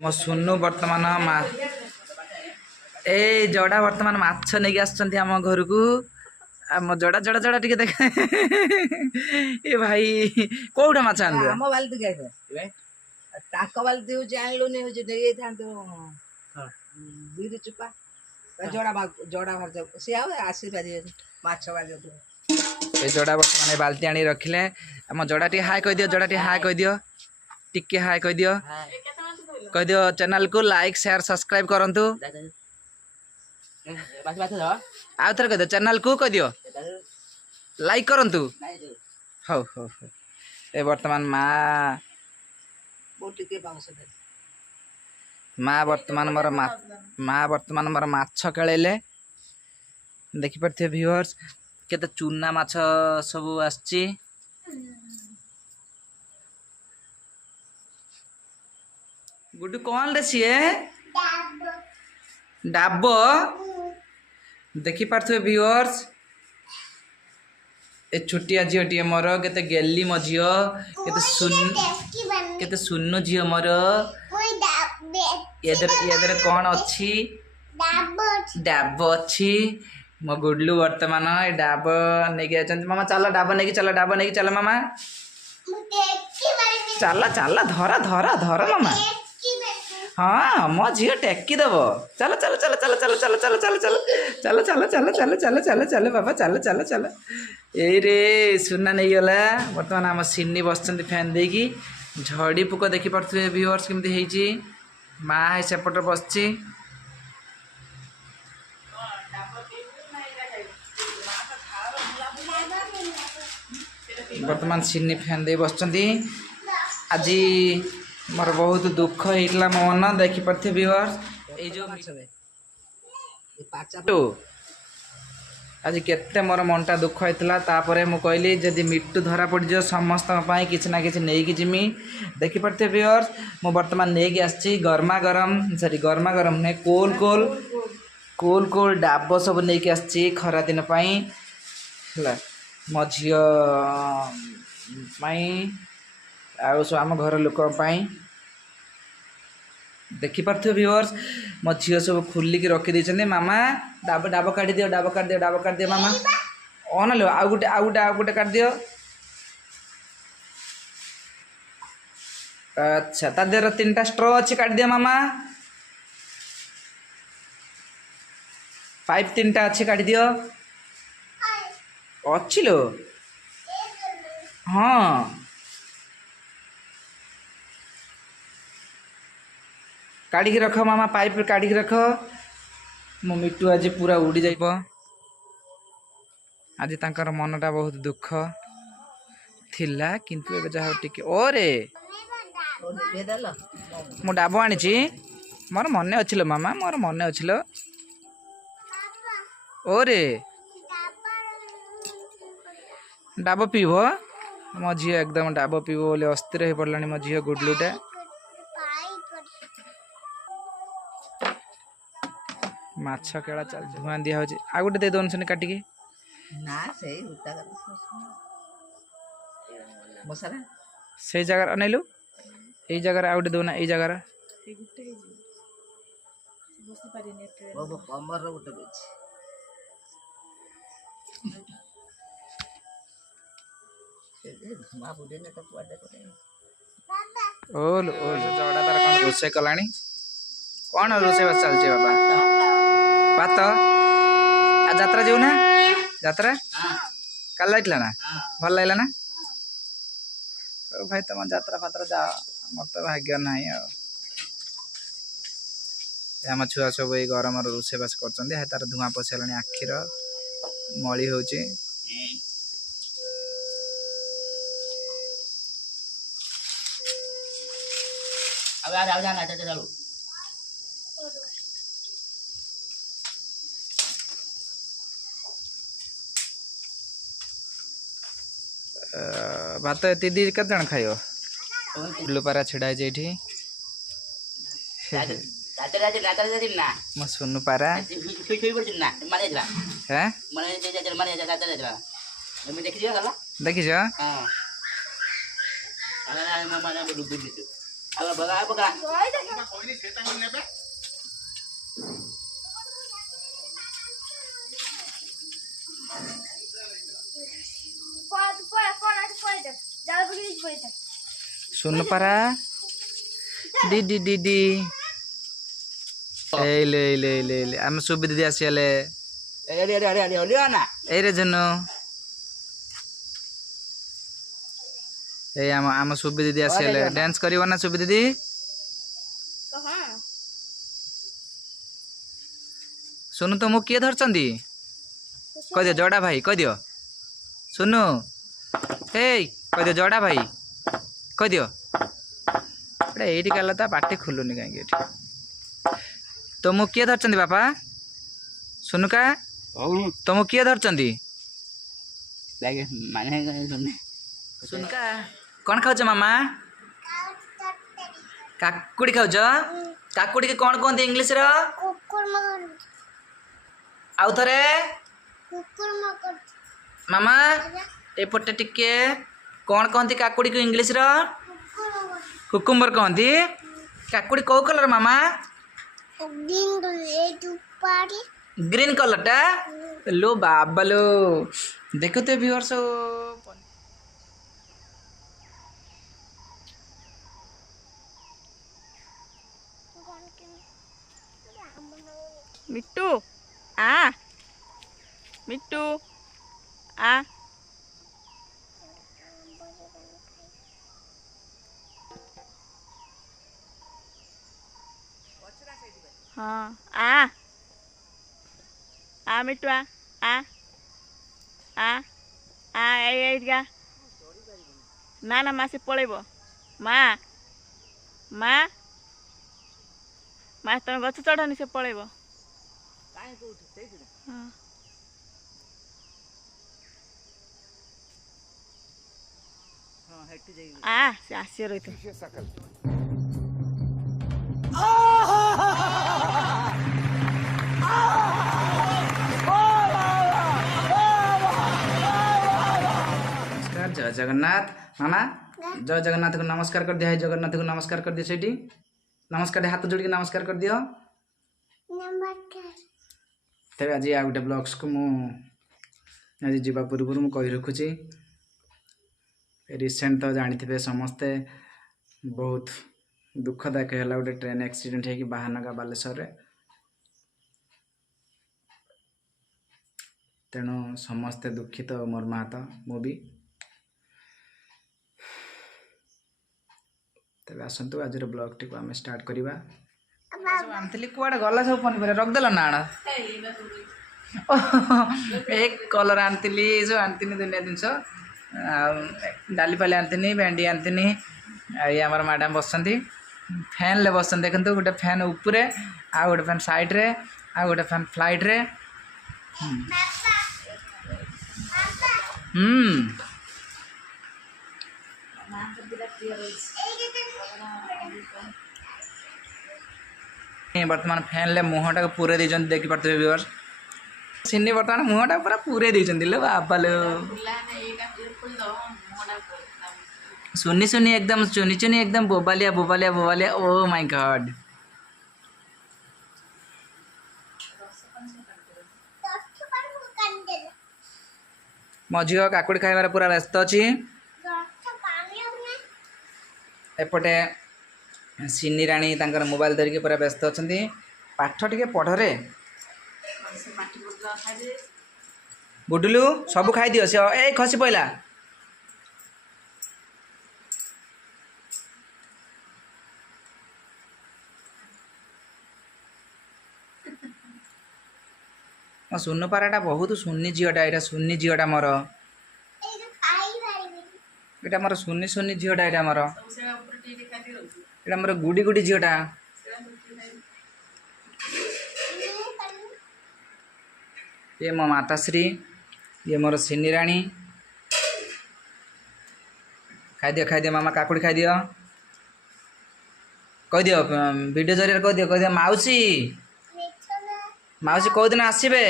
मो सुनु वर्तमान ए जड़ा वर्तमान माछ नहीं आसछन्ती हम घर को आम जड़ा जड़ा जड़ा टिके देख ए भाई कोउडा माछ आन हम बाल्टी गाय ताक बाल्टी हो जानलो ने हो जे दे थांतो बीर चुपा जड़ा भाग से आसी पारे माछ बाल्टी ए जड़ा वर्तमान बाल्टी आनी रखिले आम जड़ा टी हाय कह दियो जड़ा टी हाय कह दियो टिके हाय कह दियो चैनल को लाइक शेयर सब्सक्राइब करंतु आउ थर कह दियो चैनल को कह दियो लाइक करंतु हो हो ए वर्तमान माँ वर्तमान मोर माछ खेलेले देखि पड़थे व्यूअर्स केते चूना माछ सब आछि गुड्डू कौन रे सी डाब देखि पार्थे व्यूअर्स ए छोटिया झीटी मोर केते गेली मो झील केते सुन्नु झील मोर ये कौन अच्छी डाब अच्छी मो गुडलू वर्तमान ए डाब नहीं मामा चल डाब नहीं चल मामा चल चल धरा धरा धरा मामा हाँ मो झील टेकी दब चल चल चल चल चल चल चल चल चल चल चल चल चल चल चल बाबा चल चल चल ए रे सुना नहीं गला बर्तमान आम सिन्नी बस फैन देकी झड़ी पुक देखी पारे व्यूअर्स केमती माँ है सेपटे बस बर्तमान सिन्नी फैन दे बस आज मोर बहुत दुख होता मो मन देखी पारे व्यूअर्स ये जो आज केते मोर मनटा दुख होता तापर मु कहली जदि मिट्टू धरा पड़ जाओ समस्त किसी ना कि नहीं जिमी देखी पारे व्यूअर्स मु बर्तमान नहीं आसी गरमा गरम सॉरी गरमा गरम नहीं कोल कोल कोल कोल डाब सब नहीं आसी खरा दिन मो झी आम घर लोक देखी पार्थ व्यूअर्स मो झील सब खुलिक रखी मामा डाब डाब काट दियो डाब काट दियो डाब काट दियो मामा ओन लो आउ गोटे काट दियो अच्छा ता देर 3टा स्ट्रॉ अच्छी काट दियो मामा पाइप 3टा अच्छी काट दियो अच्छी लो हाँ काढ़ी रख मामा पाइप काढ़ी रख मो मिट्टू आज पूरा उड़ी जाइब आज तांकर मनटा बहुत दुख थिला किंतु एबे जहा टिके ओरे मो डाब आनी मोर मन अच्छी मामा मोर मन अच्छी ओरे डाब पीब मो झी एकदम डाब पीब बोले अस्थिर हो पड़ा मो झी गुडलूटा माछ केड़ा चल धुआं दिया हो आ गोटे दे दोन सने काटिके ना सही उता मसाला से जगह अनैलु ए जगह आ गोटे दोना ए जगह ए गुटे हे जी बसी पारे नेट बाबा कमर रो गुटे बेच ए धुआं बुडे ने तो कुआडे करे ओल ओल जड़ा तार कोन रोसे कलानी कोन रोसे बस चलचे बाबा बात आ यात्रा जाऊ ना यात्रा कल लाइटला ना भल लागला ना ओ भाई तुम यात्रा फात्रा जा मोर तो भाग्य नहीं आम छुआ सब ये गरम रोसे बास कर तार धुआं पशिला आखिर मली हो भात दीदी केते जन खाइयो बुल्लू पारा छिड़ा है जेठी मो सुनु पारा हैं देखी अब बगा बगा सुन पारा डी डी डी डी एले एले एले एले आम सुबि दीदी आसिले अरे अरे अरे अरे अरे ना ए रे जनु ए आम सुबि दीदी आसिले डांस करिवो ना सुबि दीदी सुनु तो मु किए धरचंदी कह दियो जोड़ा भाई कह दियो सुनु हे कह दियो जोड़ा भाई कह दियो एटा एठी काला ता पाटी खुलुनी काई एठी तो मु किए धरचंदी बापा सुनु का तो मु किए धरचंदी लागे माने सुनने सुन का कौन खाऊ मामा काकुड़ी खाऊ काकुड़ी के कौन कहते इंग्लिश रो आउ थरे मामा एपटे टिके कौन कहती काकुड़ी को इंग्लिश रो कुकुम्बर कहती काकुड़ी कौ कलर मामा ग्रीन कलर टा लो बाबा लो देखो तो व्यूअर्स मिट्टू आ मिट्टू आ हाँ आ मिट्टू आ एइगा ना ना मासी पलैब माँ माँ माँ तुम गछ चढ़नी से पलैब हाँ आ से आसी रही नमस्कार जय जगन्नाथ मामा जय जगन्नाथ को नमस्कार कर दिया है जगन्नाथ को नमस्कार कर दिया सेठी नमस्कार हाथ जोड़ के नमस्कार कर दियो तेरे आज आ गोटे ब्लॉग्स को आज जीवा पूर्व मु कही रखुची रिसेंट तो जानी थे समस्ते बहुत दुखदायक है गोटे ट्रेन एक्सीडेंट है कि बाहानगा बालेश्वर रे तेणु समस्ते दुखित मर्माहत मु भी तेज आसतु आज ब्लॉग टी आम स्टार्ट करवा आनी कुआड़े गला सब पनीपरिया रखदेल ना एक कलर आनी सब आनी दुनिया जिनस डाली फाली आनी भेंडी आनी आमर मैडम बस फैन ले बस देखते गोटे फैन उपरे आ गोटे फैन साइड्रे आ गोटे फैन फ्लाइट रे बर्तमान फैन ले मुहटा पूरे देते देखी पार्थे व्यूअर्स सिन्नी बर्तमान मुहटा पूरा पूरे देते बाबा लो सुनी सुनी एकदम चुनी चुनी एकदम बोबालिया बोबालिया बोबालिया ओ माय गॉड मो झील काकुड़ी खाइबार पूरा व्यस्त अच्छी एपटे सिनी राणी तांकर मोबाइल धरिकी पूरा व्यस्त अच्छा पाठ टिके पढ़रे गुडुलू सब खाई दियो से ए खसी पइला मो सुन पाराटा बहुत सुन्नी झीटा यहाँ सुन्नी झीटा मोर यहाँ मोर सुन्नी सुन्नी झीटा यहाँ मोर यहाँ मोर गुड़ी गुड़ी झीटा ये मो माताश्री ये मोर सिनी राणी खाई दियो मामा काकुड़ी खाई दियो कह दियो वीडियो जरिए कह दियो माउसी माउसी कौ दिन आसबे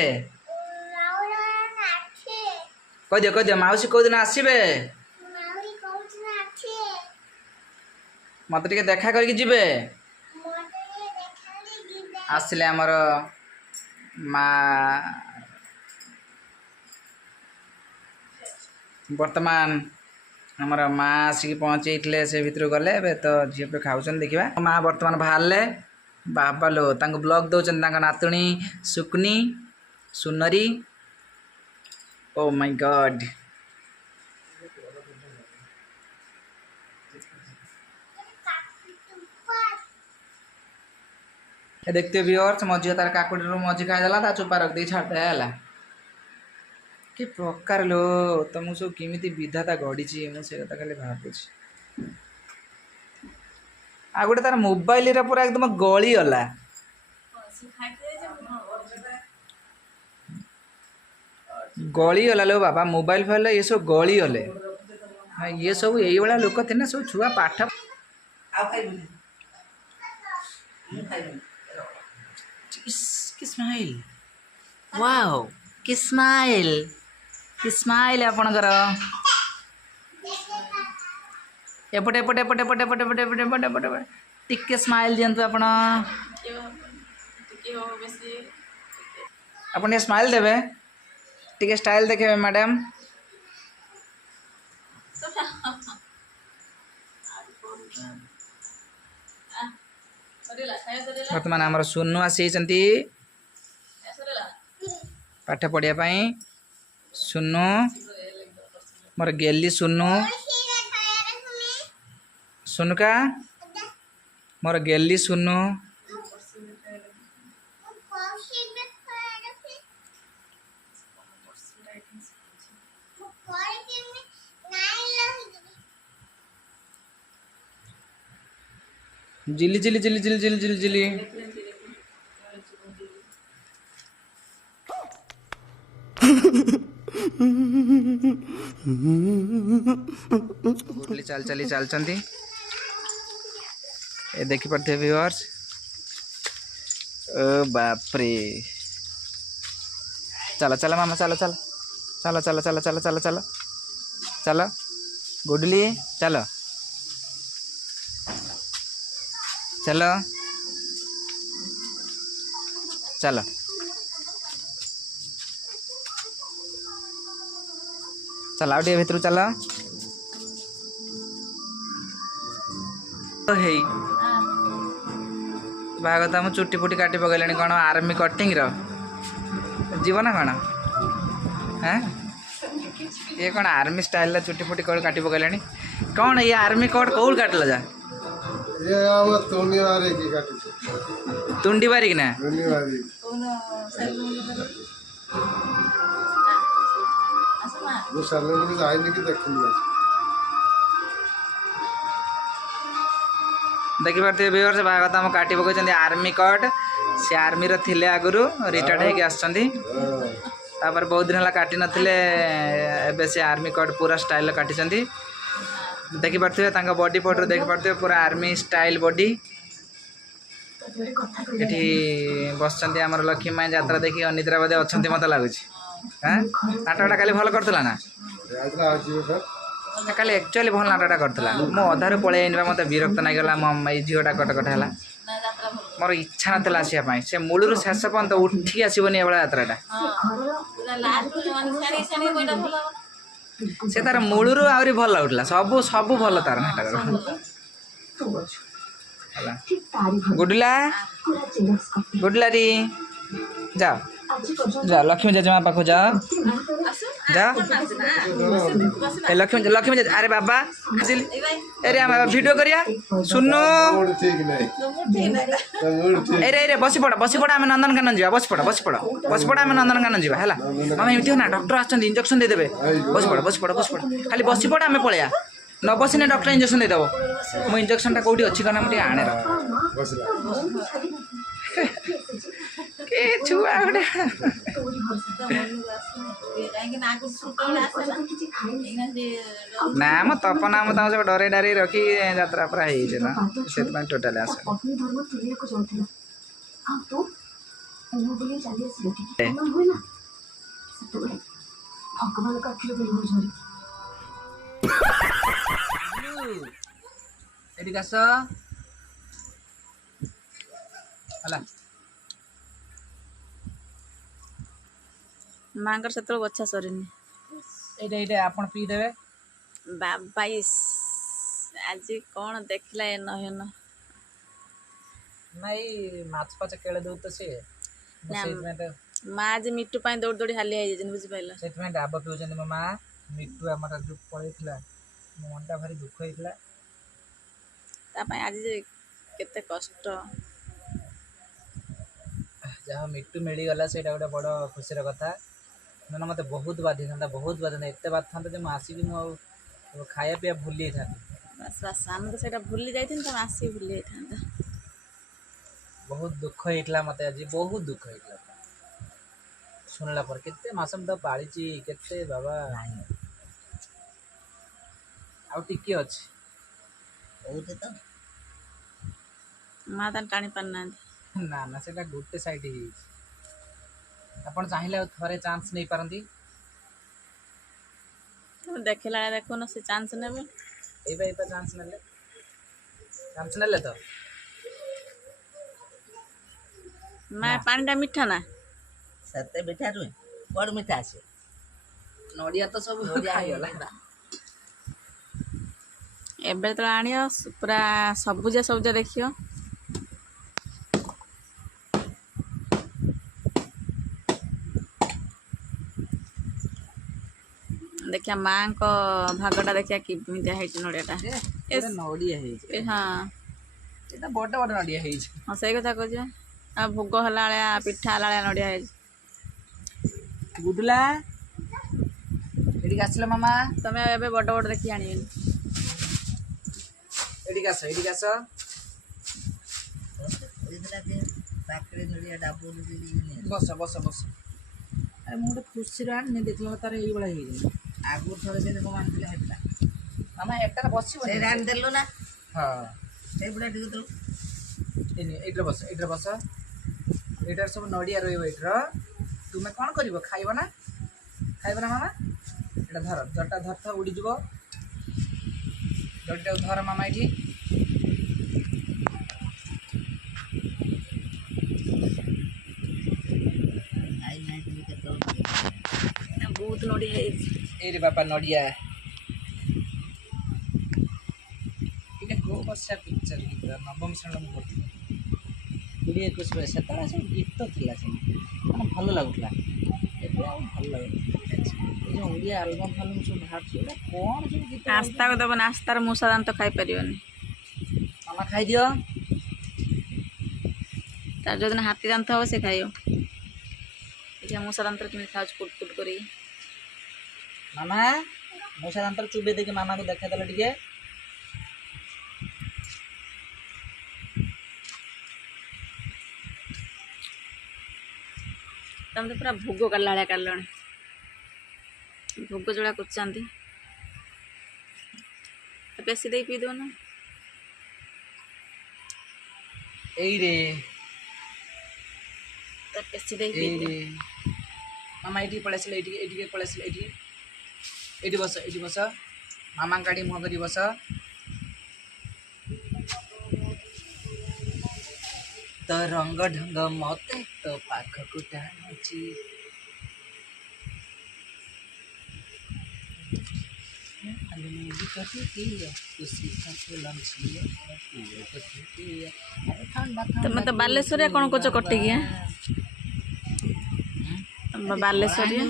कह दियो माउसी कौ दिन आसबे मत टिके देखा करके जिबे आसले आमर माँ वर्तमान आमर माँ आसिक पहुँचे से भितर गले तो झील पे खाऊन देखा माँ वर्तमान बाहर बाबा लो ब्लॉग दौरान नातुणी सुकनी सुनरी ओ माय गॉड देखते व्यूअर्स मो झील तार काकुड़ी मझी खाईदेला ता चोपा रख दे छाड़दे है कि प्रकार लो तुमको सब किमिति विधाता गढ़ी मुझे कथा खाली भावुची आ गोटे तार मोबाइल पूरा एकदम गली गला गली गला लो बाबा मोबाइल फोन ये सब गली गले हाँ ये सब यही भाया लोक थे सब छुआ पाठ कि स्माइल वाओ कि स्माइल आपणकर एपटे एपटे एपटे एपटे एपटे एपटे एपटे एपटे एपटे एपटे टिके स्माइल दिंतु आपण आपण स्माइल देवे टिके स्टाइल देखे मैडम बर्तमान आमर सुनु आसी पाठ पढ़िया सुनु मोर गेली सुनु सुनुका मोर गेली सुनु जिली जिली जिली जिली जिली जिली जिली चल चली चलती ये देखी पड़ते व्यूअर्स ओ बाप रे चलो चलो मामा चलो चलो चलो चलो चलो चलो चलो चलो चलो गुडली चलो चलो चलो चल आउ टे भितर चल भागत हम चुटी फुटी काटी पकड़े कौन आर्मी कटिंग जीव ना कौन हाँ ये कौन आर्मी स्टाइल चुटी फुटी काटी पकड़े कौन ये आर्मी कोट कौन काटल जा ये तुंडी बारी की काटी तुंडी बारी ना तुंडी बारी वो सैलून में जाइए कि देखिए देखी पार्थे व्यूअर्स भागत हम काटी पकड़ आर्मी कट से आर्मी रे आगुरी रिटायर्ड होके आसपर बहुत दिन है काटी नथिले से आर्मी कट पूरा स्टाइल काटी देखी पार्थे बॉडी फोटो देखी पार्थे पूरा आर्मी स्टाइल बॉडी ये बस आम लक्ष्मी माँ यात्रा देखी अनिद्रा बोधे अच्छा मत लगुच हाँ नाटकटा काली भल करला ना काली एक्चुअली भल नाटकटा करला मो अधारू पलि आईनी मत विरक्त नागला मो झीटा कटकट है मोर इच्छा नाला आसवाई से मूलर शेष पर्यंत उठी आसबनी एभा यात्राटा से तार मूलर आहरी भल लगुला सब सब भल तार नाटक गुडला गुडला री जाओ जा लक्ष्मी जजमा पाखु जा जा लक्ष्मी लक्ष्मी अरे बाबा अरे हम वीडियो करिया सुनो अरे अरे बसी पड़ आम नंदनकानन जा बस पड़ आम नंदनकानन जा है मामा एमती हो ना डॉक्टर आछन इंजेक्शन दे देबे बस पड़ खाली बसी पड़ आम पलैया न बसिने डॉक्टर इंजेक्शन दे देबो मो इंजेक्शन टा कोठी अछि कना मते आणे के छुआ गोटे ना म तपना म सब डरे डरे रखी यात्रा पूरा से टोटाल आस ଏଠି କାଶ ହେଲା ମାଙ୍କର ସେତେବେଳେ ବଛା ସରିନି। ଏଇଟା ଏଇଟା ଆପଣ ପିଇଦେବେ। ବାବାଇସ୍ ଆଜି କ'ଣ ଦେଖିଲା ଏ ନହେନ ନାଇଁ ମାଛ ଫାଛ କେଳେ ଦଉ ତ ସିଏ ନା ସେଇଥିପାଇଁ ମା ଆଜି ମିଟୁ ପାଇଁ ଦୌଡ଼ି ଦୌଡ଼ି ହାଲିଆ ହେଇଯାଇଛନ୍ତି ବୁଝିପାରିଲ। ସେଇଥିପାଇଁ ଡାବ ପିଉଛନ୍ତି ମୋ ମା। ମିଟୁ ଆମର ଯୋଉ ପଳେଇଥିଲା ମୋ ମନଟା ଭାରି ଦୁଃଖ ହେଇଥିଲା। ତା ପାଇଁ ଆଜି ଯେ କେତେ କଷ୍ଟ। ଯାହା ମିଟୁ ମିଳିଗଲା ସେଇଟା ଗୋଟେ ବଡ଼ ଖୁସିର କଥା। ନହେଲେ ମୋତେ ବହୁତ ବାଧିଥାନ୍ତା ଏତେ ବାଧିଥାନ୍ତା ଯେ ମୁଁ ଆସିକି ମୁଁ ଆଉ ଖାଇବା ପିଇବା ଭୁଲି ଯାଇଥାନ୍ତି। ବାସ୍ ବାସ୍ ଆମେ ତ ସେଇଟା ଭୁଲି ଯାଇଥିଲୁ ତମେ ଆସିକି ଭୁଲି ଯାଇଥାନ୍ତା। ବହୁତ ଦୁଃଖ ହେଇଥିଲା ମୋତେ ଆଜି ବହୁତ ଦୁଃଖ ହେଇଥିଲା ଶୁଣିଲା ପରେ। କେତେ ମାସ ମୁଁ ତ ପାଳିଛି କେତେ ବାବା ଆଉ ଟିକେ ଅଛି କହୁଛେ ତ ମା ତାଙ୍କୁ ଟାଣି ପାରୁନାହାନ୍ତି। ନା ନା ସେଇଟା ଗୋଟେ ସାଇଡ୍ ହେଇଯାଇଛି। ଆପଣ ଚାହିଁଲେ ଆଉ ଥରେ ଚାନ୍ସ ନେଇପାରନ୍ତି। ତମେ ଦେଖିଲା ବେଳେ ଦେଖୁନ ସେ ଚାନ୍ସ ନେବେ। ଏଇପା ଚାନ୍ସ ନେଲେ ତ ମା ପାଣିଟା ମିଠା ନା? ସେତେ ମିଠା ନୁହେଁ ବଡ଼ ମିଠା ଆସେ। ନଡ଼ିଆ ତ ସବୁ ଖାଇଗଲା। ଏବେ ଯେତେବେଳେ ଆଣିବ ପୁରା ସବୁଜ ସବୁଜ ଦେଖିବ। ଦେଖିବା ମାଙ୍କ ଭାଗଟା ଦେଖିବା କେମିତିଆ ହେଇଛି ନଡ଼ିଆଟା। ନଡ଼ିଆ ହେଇଛି ହଁ ଏଇଟା ବଡ଼ ବଡ଼ ନଡ଼ିଆ ହେଇଛି। ହଁ ସେଇ କଥା କହୁଛି। ଆଉ ଭୋଗ ହେଲା ଭଳିଆ ପିଠା ହେଲା ଭଳିଆ ନଡ଼ିଆ ହେଇଛି। ଗୁଡୁଲା ଏଠିକି ଆସିଲ ମାମା। ତମେ ଆଉ ଏବେ ବଡ଼ ବଡ଼ ଦେଖି ଆଣିବେନି। ଏଠିକି ଆସ ବସ ବସ ବସ। ଆରେ ମୁଁ ଗୋଟେ ଖୁସିରେ ଆଣିନି ଦେଖିଲା ତାର ଏଇଭଳିଆ ହେଇଗଲା। ଆଗରୁ ଥରେ ସେ କଣ ଆଣିଥିଲେ ହେଇଥିଲା ମାମା ଏଟାରେ ବସିବ ସେଇଟା ଆଣିଦେଲୁ ନା। ହଁ ସେଇଗୁଡ଼ା ଟିକେ ତ ଏଇଟାରେ ବସ ଏଇଟାରେ ସବୁ ନଡ଼ିଆ ରହିବ। ଏଇଟାର ତୁମେ କ'ଣ କରିବ ଖାଇବ ନା ମାମା? ଏଇଟା ଧର ଜଟା ଧର ଉଡ଼ିଯିବ। ଜଟିଟାକୁ ଧର ମାମା ଏଇଠି। ବହୁତ ନଡ଼ିଆ ହେଇଛି। ଏଇରେ ବାପା ନଡ଼ିଆ। ଏଇଟା କୋଉ ବର୍ଷା ପିକ୍ଚର ଗୀତ ନବମ ଶ୍ରେଣୀ ମୁଁ ପଢ଼ୁଥିଲି 20-21 ବୟସ ସେତେବେଳେ ସବୁ ଗୀତ ଥିଲା ସେମିତି ମାନେ ଭଲ ଲାଗୁଥିଲା। ଏବେ ଆଉ ଭଲ ଲାଗୁନି। ଏ ଯେଉଁ ଓଡ଼ିଆ ଆଲବମ୍ ଫାଲବମ୍ ସବୁ ବାହାରୁଛି ଏଇଟା କ'ଣ ସବୁ ଗୀତ ଆସ୍ତାକୁ ଦେବନି। ଆସ୍ତାର ମୂଷା ଦାନ୍ତ ଖାଇପାରିବନି। ମାମା ଖାଇଦିଅ। ତାର ଯେଉଁଦିନ ହାତୀ ଦାନ୍ତ ହେବ ସେ ଖାଇବ। ଦେଖିବା ମୂଷା ଦାନ୍ତରେ କେମିତି ଖାଉଛି କୁଟ କୁଟ କରିକି। ମାମା ମୂଷା ଦାନ୍ତର ଚୁବେଇ ଦେଇକି ମାମାକୁ ଦେଖେଇଦେଲ ଟିକେ। ତମେ ତ ପୁରା ଭୋଗ କାଢ଼ିଲା ଭଳିଆ କାଢ଼ିଲଣି। ଭୋଗ ଯୋଡ଼ା କରୁଛନ୍ତି ବେଶୀ ଦେଇ ପିଇ ଦେଉନ। ଏଇରେ ବେଶୀ ଦେଇ ପିଇ ଦିଅ। ମାମା ଏଇଠିକି ପଳେଇ ଆସିଲେ ଏଇଠିକି ପଳେଇ ଆସିଲେ ଏଇଠି ବସ ମାମା ଗାଡ଼ି ମୁହଁ କରି ବସ। ତ ରଙ୍ଗ ଢଙ୍ଗ ମତେ ତ ପାଖକୁ ଟାଣୁଛି। ତମେ ତ ବାଲେଶ୍ୱରିଆ କ'ଣ କରୁଛ କଟିକିଆ? ବାଲେଶ୍ୱରିଆ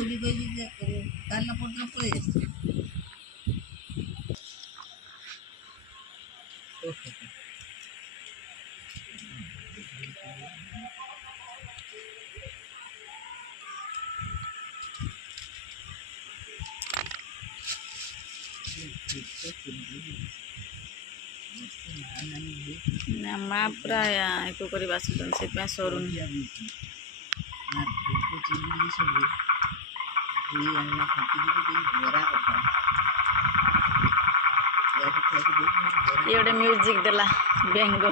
ମା ପୁରା ଏକ କରି ବାସୁଛନ୍ତି ସେଥିପାଇଁ ସରୁନି। ଇଏ ଗୋଟେ ମ୍ୟୁଜିକ୍ ଦେଲା ବେଙ୍ଗ।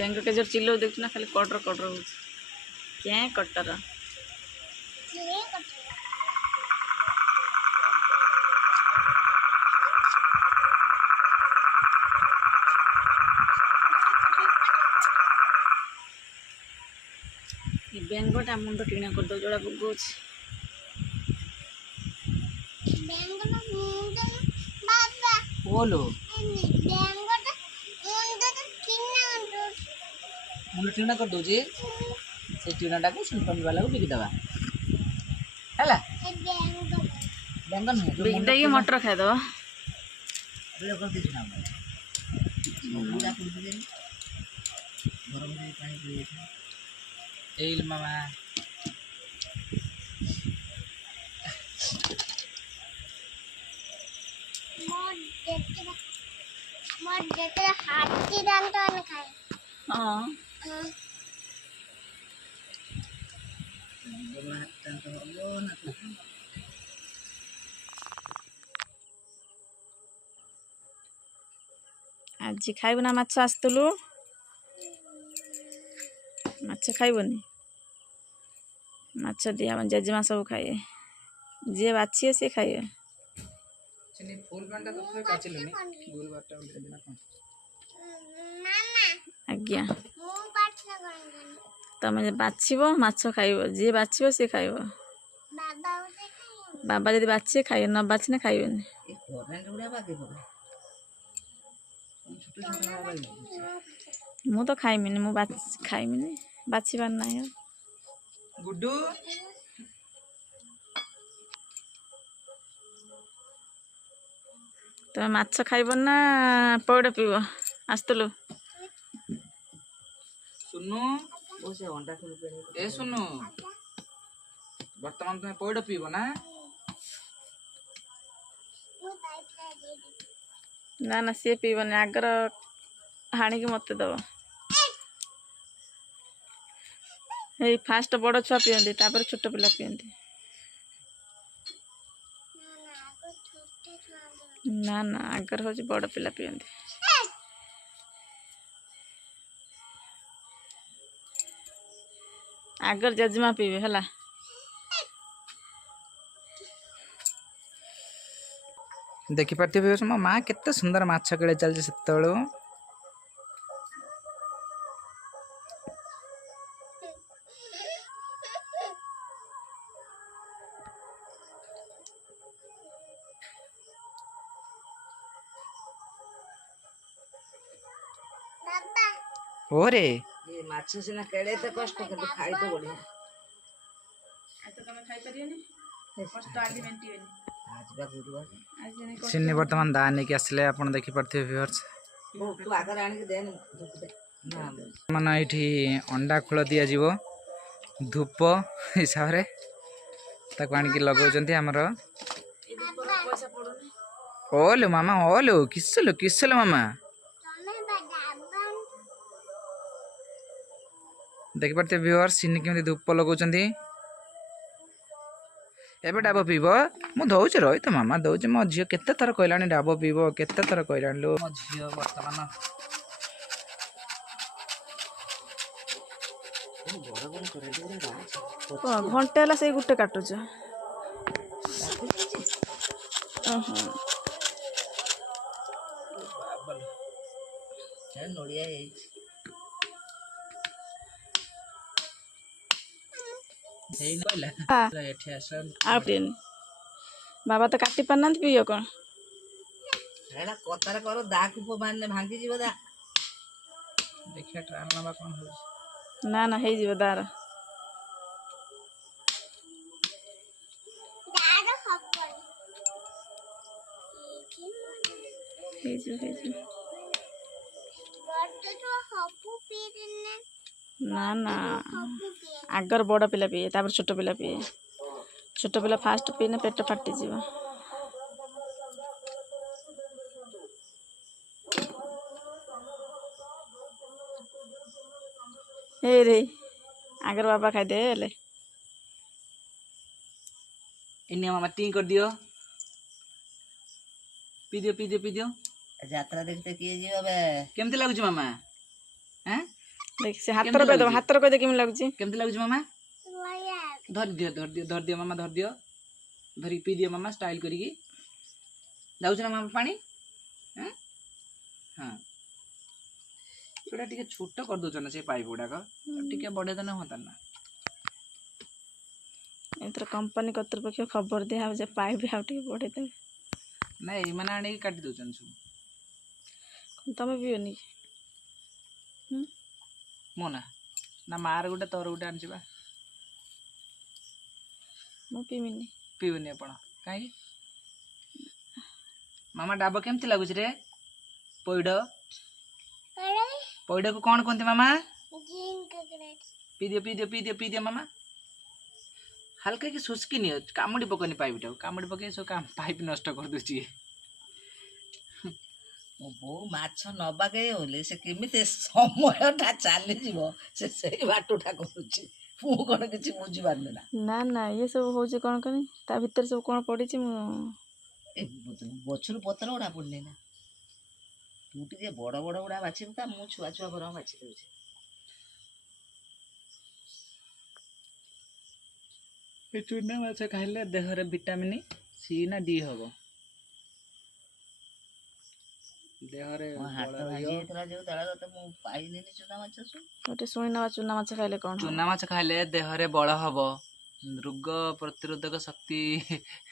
ବେଙ୍ଗ କେ ଯୋଉ ଚିଲ୍ଲଉ ଦେଖୁଛୁ ନା ଖାଲି କଟର କଟର ହଉଛି କେଁ କଟର। ଏ ବେଙ୍ଗଟା ମୁଣ୍ଡ ଟିଣା କରିଦେଉ ଯୋଉଟା ବୁଗଉଛି। बोलो मुंड टीना कर दो से टीनाटा को सिंपल वाला को बिकी दवा हैला बैंगन बिक देगी मटर खाइदब। ले कर दे ना पूरा कर दे गरम रे पानी पी एल मामा हाथी डाल तो खाए हाँ आज खाइबु ना माछ आसतलु माछ खाइबुनी माछ दिया जेजेमा सब खाइए जे बाछिए से खाइए। चने फूल पांडा तो फिर काचिलुनी गोल बाटा उल्टे दिना कोन आज्ञा मु पाठ लगन तमें बाछिब माछ खाइब जी बाछिब से खाइब। बाबा उसे खाए बाबा यदि बाछिए खाइए न बाछिने खाइबेनी। ए कोरेंट उड़ा बाकी पड़े छोटे छोटे वाला मु तो खाइमिनी मु खाइमिनी बाछिबार नाही। गुड्डू तमें माछ खाइब ना पौड़ पीब आसतलु सुनु ओ से अंडा फूल पे ए सुनु वर्तमान तुम्हें पौड़ पीबो ना मु पाठ लगे ना ना सी पीबनी आगर हाणिकी मत दब। ये फास्ट बड़ छुआ पियंती तापर छोट पिला पियंती। आगो छोटे छोटे ना ना आगर हूँ बड़ पिला पियंती। आगर जेजेमा पीबे हला। देखी पार्थिव मो माँ केते सुंदर माछ किड़े चलছে ସେତେବେଳୁ। बाबा ओरे ये माछ सिना केड़े तो कष्ट कर खाई तो बढ़िया तो तमे खाइ परियनी कष्ट आदि मेंटिबेनी आज बा गुरुवार आज जने सिन्नी वर्तमान दा नहीं आसले आप देखी पार्थिव व्यूअर्स तू आकर आने के दे ना मन ये अंडा खोल दि जाव धूप हिसाब से ताको आनिक लगौଛନ୍ତି आमर। पैसा पड़ुनी ओलो मामा ओलो किसलो मामा तमे बाबा देखी पार्थिव व्यूअर्स सिन्नी केमती धूप लगौଛନ୍ତି। एबे डाब पीब मु दौचे रही तो मामा दौचे मो झील केते थर कहलानी डाब पीब केते थर कहलानी लो मो झियो वर्तमान घंटे है से गुटे काटुच नड़िया बाबा तो काटी पार ना पीओ कौन एला कतार करो दा कुप मारने भांगी जीव दा देखिए ट्रायल नबा कोन हो ना ना है जीव दार दादा खबर है जीव बड़े तो हपु पीरने ना ना हपु पीर आगर बड़ पिला पिए तापर छोट पिला पिए छोट पिला फास्ट पीने पेट फाटी जीव। ए रे आगर बाबा खाई दे ले इन्ने मामा टी कर दियो पी दियो यात्रा देखते किए जीव बे केमती लागुछ मामा हैं देख से हातर कह दो हातर कह दे केम लागुची केमती लाଗୁଛି मामा बया धर दियो मामा धर दियो धरी पी दियो मामा स्टाइल करिकी जाउछ ना मामा पानी हैं हां छोटा टिके छोट कर दोछ ना से पाइप गुडाक टिके बड़े देना होता ना एतर कंपनी कर्तृपक्ष खबर दिया हो जे पाइप हाउटी पड़े दे नहीं माने आने काटी दोछन सब तमे पियोनी मोना ना मार गुटे तोर गुटे आनछबा मो पिमिनी पीबनी आपण काई मामा डाबो केमती लागुछ रे पौड बड़ा पौड को कौन कोनते मामा जीन ककरेट पी दियो मामा हल्का की सुस्की नहीं हो कामुड़ी पकनी पाइपटा कामुड़ी पके सो काम पाइप नष्ट कर दूची बो माछ नबागे होले से केमिते समयटा चली जीवो से सेही बाटोटा करूची मु कोन किछि बुझी पारले ना ना ना ये सब हो जे कोन कनी ता भीतर सब कोन पड़ी छी मु ए बछुर पतर उडा पड़ले ना तू टिके बड़ बड़ उडा बाछि का मु छुआ छुआ भरा बाछि देउछि ए चूना माछ खाइले देह रे विटामिन सी ना डी हबो देह रे हाथ भागी एतरा जो तळा तो मु पाइले नि चुना माछ सु ओटे सुनी ना चूना माछ खाइले कोन चूना माछ खाइले देह रे बळ हबो रोग प्रतिरोधक शक्ति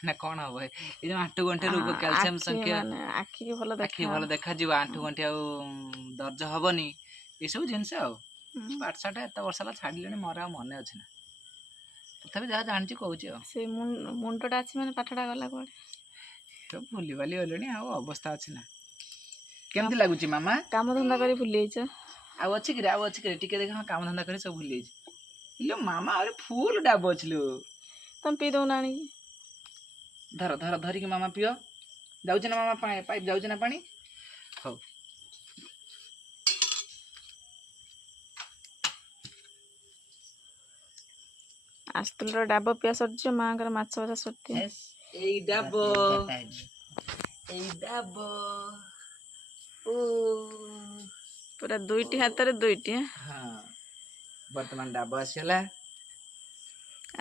ना कोन हबो ए जे आंठू गंठे रोग कैल्शियम संख्या आखी के भलो आखि भल देखा जीव आंठू गंठे आ दर्ज हबनी ए सब जिंस आ पाठशाठ एत वर्ष ला छाडिलेनी मोर आ मने अछि ना तथापि जहाँ जानी कहूँ से मुंडटा अच्छी मैंने पाठटा गला कड़े तो भूली भाली गले आ अवस्था अच्छी ना केमती लगुच मामा काम धंदा कर भूली आउ अच्छी कि टिके देख काम धंदा कर सब भूली लो मामा अरे फुल डाब अच्छी तुम पी दो ना धर धर धरिकी मामा पियो जाऊँ ना मामा पाइप जाऊँ ना पानी हौ आस्तुल डाब पिया सर माँ माछ भजा सरती एई डाब ओ पूरा दुईटी हाथ रे दुईटी हाँ वर्तमान डाब आसला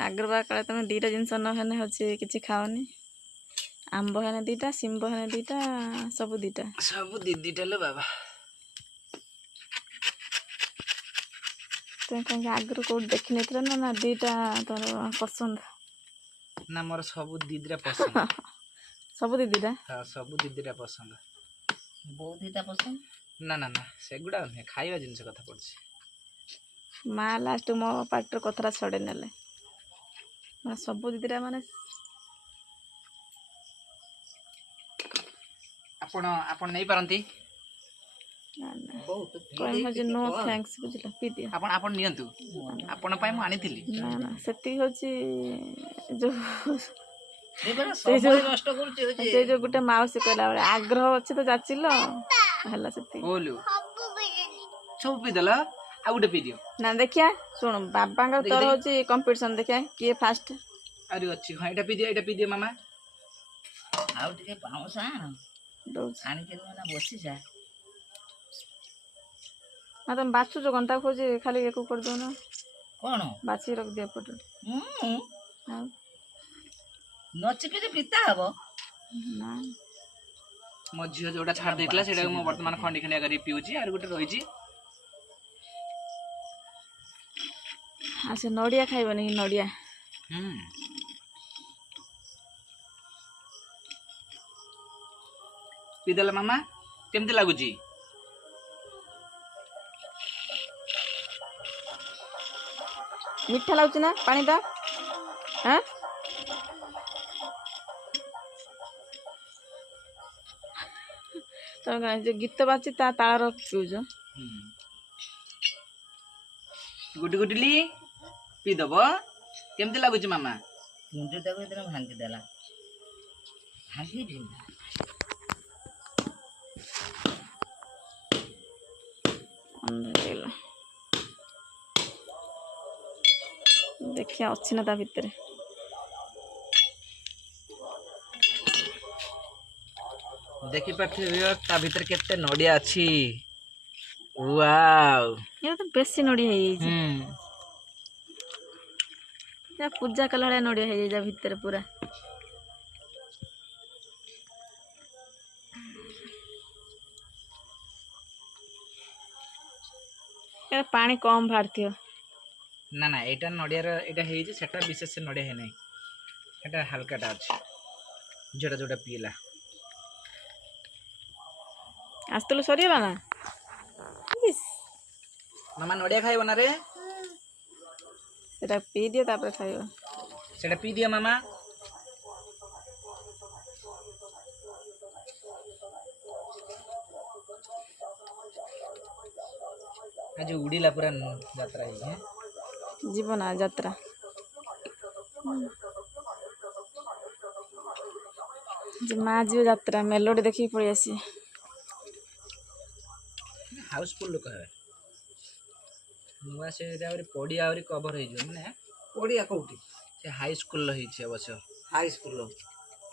आग्रवा काले तुम दीटा जिनस नहेने हচ্ছে किसी खाओनी आंब हेने दीटा सिंब हेने दीटा सब दीटा लो बाबा तुम कहीं आगु कौट देखी नहीं ना ना दीटा तोर पसंद ना मोर सब दीदीरा पसंद सब दीदीटा हाँ सब दीदीरा पसंद बहुत दीटा पसंद ना ना ना सेगुड़ा नुहे खाइबा जिनस कथा पड़छ माँ लास्ट मो पाटर कथरा छड़े नेले मैं सब दीदीरा माने आपण नहीं पारंती कहीं हजे नो थैंक्स बुझला पी दिया आपण नियंतु आपण पाई मु आनीथिली ना ना सेती होची जो देबरा समय नष्ट करूची होची से जो गुटे माउसी कहला बळे आग्रह अछि तो जाचिलो हला सेती बोलू हब्बू बिरयानी सब पी देला आ गुटे पी दियो ना देखिया सुन बाबा का तोर होची कंपटीशन देखिया के फास्ट अरे अच्छी हां एटा पी दियो मामा आउ टिके पाउसा दो आनी के ना बसी जा ना तुम बाछू जो घंटा खोजे खाली एको कर दो ना कोन बाछी रख दिया पट हां नचिपे जे पिता हबो ना मो झियो जोटा छाड़ देतला सेटा मो वर्तमान खंडी खंडिया करी पिउची आर गुटे रहिची आ से नडिया खाइबो नहीं नडिया पी देला मामा केमती लागुची मीठा लागुची ना पानी दा हां तो जो गीत बाची ता तार पिउज गुटी गुटली पी दबो केमती लागुची मामा मुंडटा को इतना भांगी देला भांगी दिला देखिया अच्छी ना ता भितर देखि पाथे ता भीतर केते नडिया अछि वाव ये तो बेसी नड़िया ହେଇଯାଇଛି या पूजा कला भଳିଆ नड़िया ହେଇଯାଇଛି ଭିତରେ पूरा ये पानी कम बाहरथियो ना ना एटा नड़ियार एटा ହେଇଛି ସେଟା ବିଶେଷ ନଡ଼ିଆ ହେଇ ନାହିଁ ଏଟା ହାଲକାଟା ଅଛି ଯୋଟା ଯୋଟା ପିଇଲା आस्तलु सरीगला ना इस मामा नड़िया खाइब ना रे सेटा पी दियो तापर खाइयो सेटा पी दियो मामा आज उड़ीला पूरा यात्रा है जीवन आ यात्रा जे माँ जीव यात्रा मेलोडी देखी पड़ी आसी हाउसफुल लोक है नुआ से पड़िया आहरी कभर हो माने पड़िया कौटी से हाई स्कूल रही अवश्य हाई स्कूल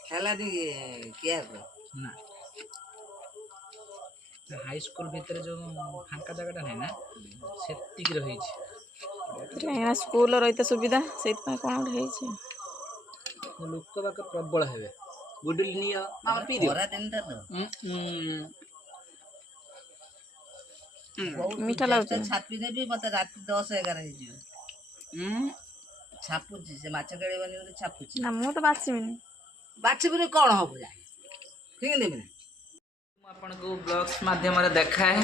खेला दी किया ना हाई स्कूल भितर जो फांका जगह नहीं ना सेतिक रही कहीं स्कूल रही सुविधा से कौन गोटे लोक बाक प्रबल हे गुडुल नियो मामा पी दियो बरा दिन तो मीठा लगता छापी देबी मत रात 10-11 छापुची से माछ गळे बनी छापुची ना मु तो बाछिमिनी बाछिबुनी कोन हबो जा ठीक देबी ना आपको ब्लॉग्स माध्यम देखाए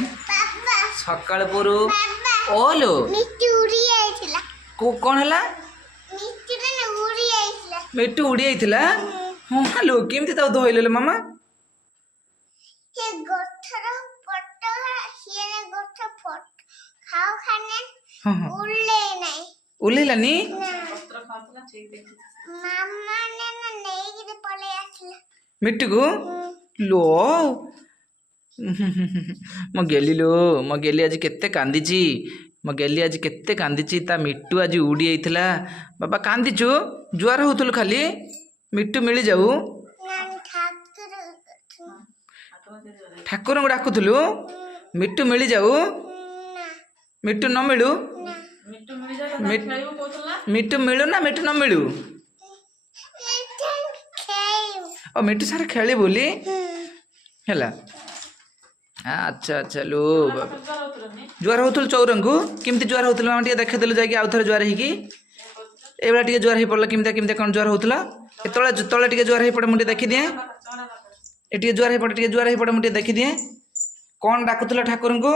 सकाल पुरु ओलो मिट्टी उड़ी आइथिला को कौन है मिट्टी ने उड़ी आइथिला मिट्टू उड़ी आइथिला हाँ लो केमती ताऊ धोइले मामा हे गठर पट्टा हिने गठ फट खाओ खाने हाँ हाँ उड़ले नहीं उलेलानी मामा ने ना नहीं कि पले आसला मिट्टू को लो मो गेली लो मो गेली आज केते कांदीची मो गेली आज केते कांदीची ता मिट्टू आज उड़ी आइथिला बाबा कांदीचु जुआर होतुल खाली मिट्टू मिली जाऊ नान ठाकुर को डाकुथुलु मिट्टू मिली जाऊ मिट्टू न मिलू मिट्टू मिलू ना मिट्टू न मिलू और मिट्टू सारे खेली बोली हैला अच्छा अच्छा लो जुआर होतुल चौरंगु किमती जुआर होतुल मामा टिके देखे देलु जाकी आउथरे जुआर हिकी एबला टिके जुआर हे पड़ला किमता किमता कोन जुआर होतुला तळे तळे टिके जुआर हे पड़े मुंडी देखि दिए ए टिके जुआर हे पड़े टिके जुआर हे पड़े मुंडी देखि दिए कोन डाकुतला ठाकुर को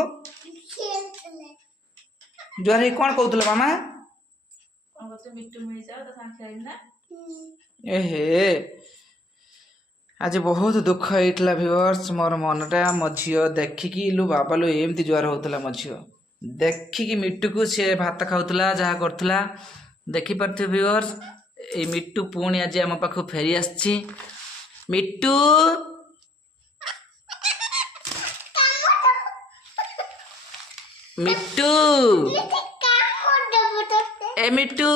जुआर हे कोन कहउतला मामा एहे आज बहुत दुख होइतला व्यूअर्स मोर मनटा मो झियो देखिकी लु बाबा लु एमती जुआर होतला मो झियो देखिकी मिट्टू को से भात खाउतला जहा करतला देखि परथे व्यूअर्स ए मिट्टू पुणी आज हम पाखु फेरी आछि मिट्टू मिट्टू ए मिट्टू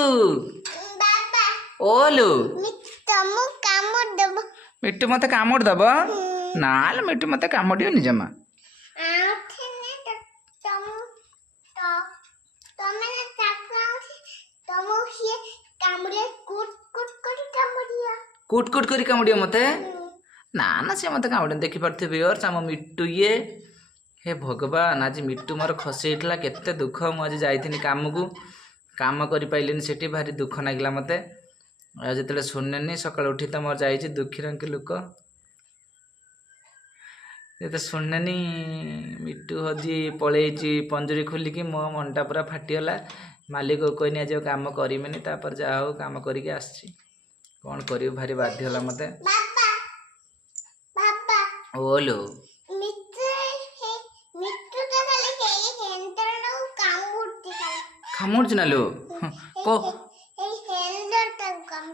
बाबा ओलो तमु कामो दब मिट्टू मत कामड़ दब ना मिट्टू मत कामड़ियो जमा आउथने तमु तो तमे ने ताकाउथि तमु हिए कामड़े कुट कुट कर कामड़िया कुट कुट करी कामड़ियो मते ना ना से मत कामड़ देखि परथे व्यूअर्स हम मिट्टू ये हे भगवान आज मिट्टू मोर खसेइतला केते दुख मु आज जाइथिनी काम को काम करि पाइलिनी सेठी भारी दुख नागिला मते जिते सुननी सकाल उठी तो मोर जाइए दुखी रंग लोक ये सुननी मिट्टू हजी पलि पंजुरी खोलिकी मो मनटा पूरा फाटीगला मालिक को कहनी आज काम करेनि तापर जा हो काम करके आसी कौन कर भारी बाध्य होला मते बाबा बाबा ओलो मिट्टू मिट्टू तो खाली हे हेंटर नो कामुटी खामुच ना लो को हे हेंडर तक काम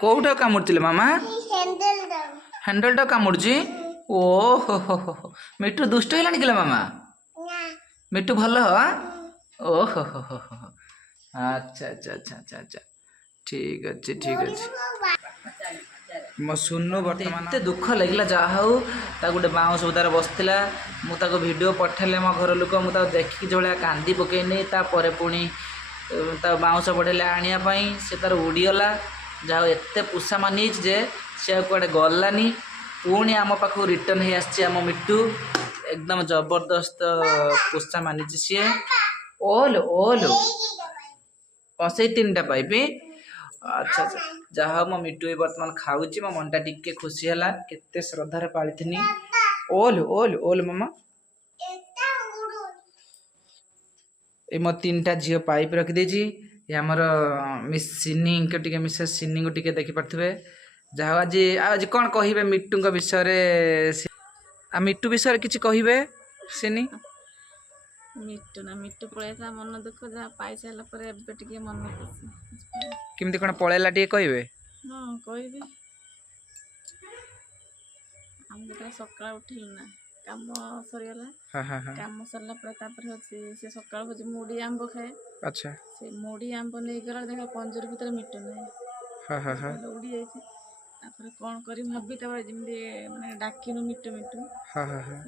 कोटा कामुड़े मामा हेंडल दब हैंडल टा कामुड़ी ओ हो मिट्टू दुष्ट है निकला मामा ना मिट्टू भल ओ हो अच्छा अच्छा अच्छा अच्छा अच्छा ठीक अच्छे ठीक अच्छे मो सुनु बर्तमान एते दुख लगिला जहा हूँ गोटे बाउंस उदार बसला मुझे वीडियो पठेले मो घर लोक मुझे देखिक जो कांदी पकईनी तापर पुणी बाउंस बढ़ेले आने से तार उड़ीगला जहा एत पुषा मानी जे से कड़े गलानी पुणी आम पाख रिटर्न हो आम मिट्टू एकदम जबरदस्त पुषा मानी सी ओल ओल से 3टा पाइपी अच्छा अच्छा जहा मो मिट्टू बर्तमान खाऊची मो मनटा टिके खुशी है केते श्रद्धार पाली ओल ओल ओल मामा ये मो 3टा झील पाइप रखिदे ये आमर मिस सिनी टिके मिसेस सिनी को टिके देखी पारे जहा आज आज कौन कहे मिट्टू विषय मिट्टू विषय किसी कहे सिनी मिट्टू ना मिट्टू पलैसा मन दुख जहाँ पाई सारा पर एबे टिके मन खुशी केमती कौन पलैला टे कहे हाँ कहबी आम जो सका उठिलु ना काम सरीगला हाँ हाँ हाँ काम सरला अच्छे से सका हूँ मुड़ी आंब खाए अच्छा से मुड़ी आंब नहीं गला देखा पंजर भीतर मिट्टू ना हाँ हाँ हाँ उड़ी जाइए कौन कर भाभी जमी मैंने डाकिनु मिट्टू मिट्टू हाँ हाँ हाँ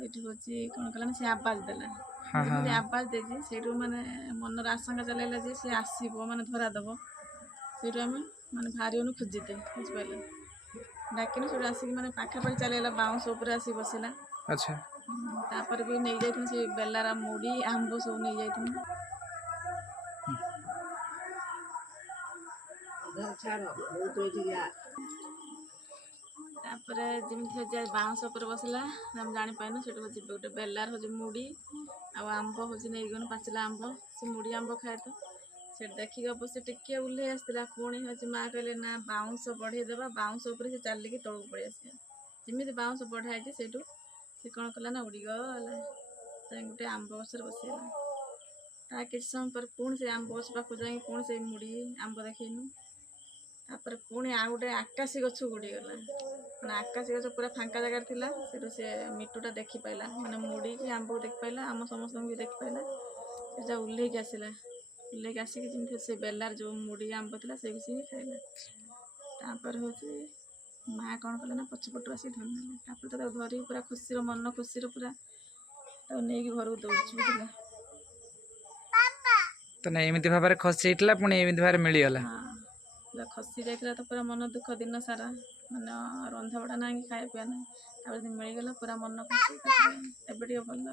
से कौन कला से आवाज देला हाँ हाँ आवाज देजी से माने मनर आशंका चलैला जे से आसब माने धरादेव से माने भारी अनु खोजीते बुझिपारे डाकिनु से आसिक माने पाखापाखि चलैला बाउंस उपर आसी बसला अच्छा तापर भी नहीं जाइथिन से बेलारा मुड़ी आंब सब नहीं जाइथिन तापर जमी बाउंस उपर बसला हम जानी पाइनु से गोटे बेलार हो मुड़ी आंब हूँ नहीं गन पाचिला आंब से मुड़ी आंब खाए तो से देखिक अवश्य टिके उल्ले आसला पुणी हूँ माँ कहले ना बाउंस बढ़ेदेवा बाउंस उपर से चलिकी तौक पड़े आस जमी बाउंस बढ़ाई से से कौन कला ना उड़ीगला गोटे आंब गसर बसैला ता कि समय पर पुणी से आंब गछ पाक जा पुणी से मुड़ी आंब देखनु तापर पुणी आ गोटे आकाशी गछ उड़ीगला मैंने आकाशी गछ पूरा फांका जगार थिला से मिट्टूटा देखी पाइला मैंने मुड़ी कि आंब को देख पाइला आम समस्त भी देख पाइला से उल्लेख आसला उल्लेख आसिक जमी से बेलार जो मुड़ी आंब था से किसी खाइला तापर हूँ माँ कौन कला ना पछपटू आसी धरने तो धरी पूरा खुशी मन खुशी पूरा नहीं घर को दौड़ बुझला तो ना एमती भाव खसी होता पुणी एमती भाव मिलगला हाँ खसी जाइला तो पूरा मन दुख दिन सारा मैंने रंधा बड़ा ना खाया पीया ना मिलगला पूरा मन खुशी एबे भल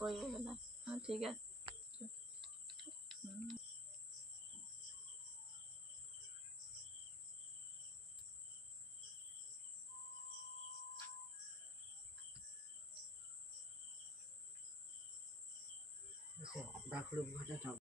कहला हाँ ठीक है डाकुड़